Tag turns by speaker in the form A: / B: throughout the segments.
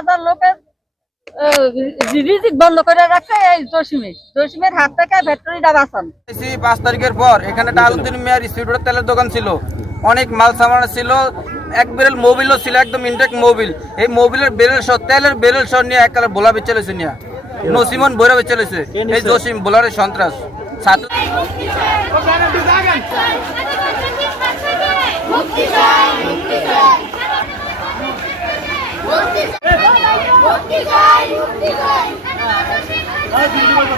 A: হাজার লোকের রিজিক বন্ধ করে রাখছে এই জসিমে জসিমের হাত থেকে ফ্যাক্টরিটা বাঁচান
B: পাঁচ তারিখের পর এখানে আলুদ্দিন মিয়ার তেলের দোকান ছিল। অনেক মাল সামান ছিল। এক বেরেল মোবিলও ছিল একদম ইনটেক মোবিল এই মোবিলের বেরেল সহ তেলের বেরেল সহ নিয়ে এককালে বোলা বেচেলেছে নিয়ে। নসিমন বইরা বেচেলেছে এই জসিম বোলারের সন্ত্রাস। ছাত্র
C: মুক্তি চাই মুক্তি চাই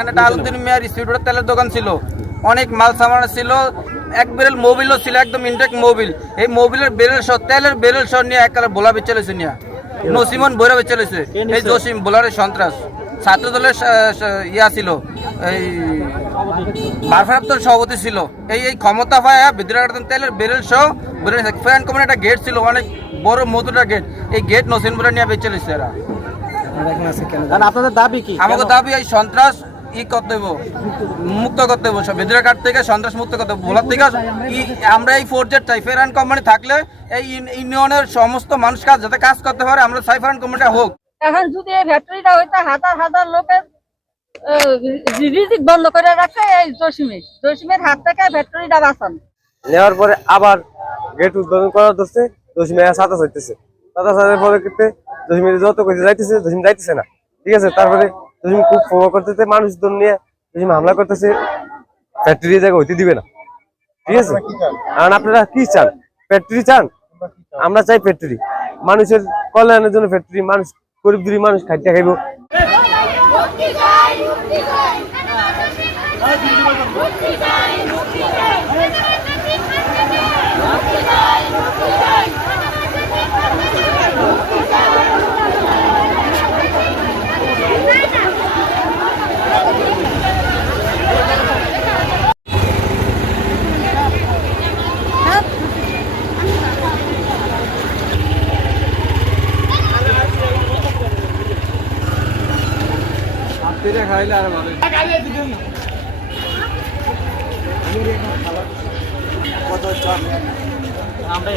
B: এখানে আলুদ্দিন মিয়ার স্পিডের তেলের দোকান ছিল। অনেক মাল সামান ছিল। এক বেরেল মোবিলও ছিল একদম ইনটেক মোবিল এই মোবিলের বেরেল সহ তেলের বেরেল সহ নিয়ে এককালে বোলা বেচেলেছে নিয়ে। নসিমন বইরা বেচেলেছে এই জসিম বোলারের সন্ত্রাস। ছাত্র দলের ইয়া ছিল। এই ভারপ্রাপ্ত সভাপতি ছিল। এই এই ক্ষমতা পায় বিদ্রাঘাটন তেলের বেরেল সহ ফ্যান কোম্পানি একটা গেট ছিল অনেক বড় মধুটা গেট এই গেট নসিম বলে নিয়ে বেচেলেছে এরা।
D: আপনাদের দাবি কি?
B: আমাকে দাবি এই সন্ত্রাস ই করতে হইব মুক্ত করতে হইব কাট থেকে সন্ত্রাস মুক্ত করতে হইব। ভোলার থেকে আমরা এই ফোর্জের চাই ফেরান কোম্পানি থাকলে এই ইউনিয়নের সমস্ত মানুষ কাজ যাতে কাজ করতে পারে আমরা চাই ফেরান কোম্পানিটা হোক।
A: এখন যদি এই ফ্যাক্টরিটা হইতো হাজার হাজার লোকের রিজিক বন্ধ করে রাখছে এই জসিমে। জসিমের হাত থেকে ফ্যাক্টরিটা বাঁচান।
E: নেওয়ার পরে আবার গেট উদ্বোধন করা হচ্ছে জসিমে সাতাশ হইতেছে সাতাশ হাজার পরে ক্ষেত্রে জসিমে যত কইতে যাইতেছে জসিম যাইতেছে না। ঠিক আছে তারপরে জসিম খুব ফোন করতেছে মানুষজন নিয়ে তুমি হামলা করতেছে ফ্যাক্টরি জায়গা হইতে দিবে না। ঠিক আছে? কারণ আপনারা কি চান? ফ্যাক্টরি চান? আমরা চাই ফ্যাক্টরি মানুষের কল্যাণের জন্য ফ্যাক্টরি মানুষ গরিব দুরি মানুষ খাইতে খাইব।
C: মুক্তি চাই মুক্তি চাই মুক্তি চাই মুক্তি চাই।
D: খাইলে আর ভালো। আমরা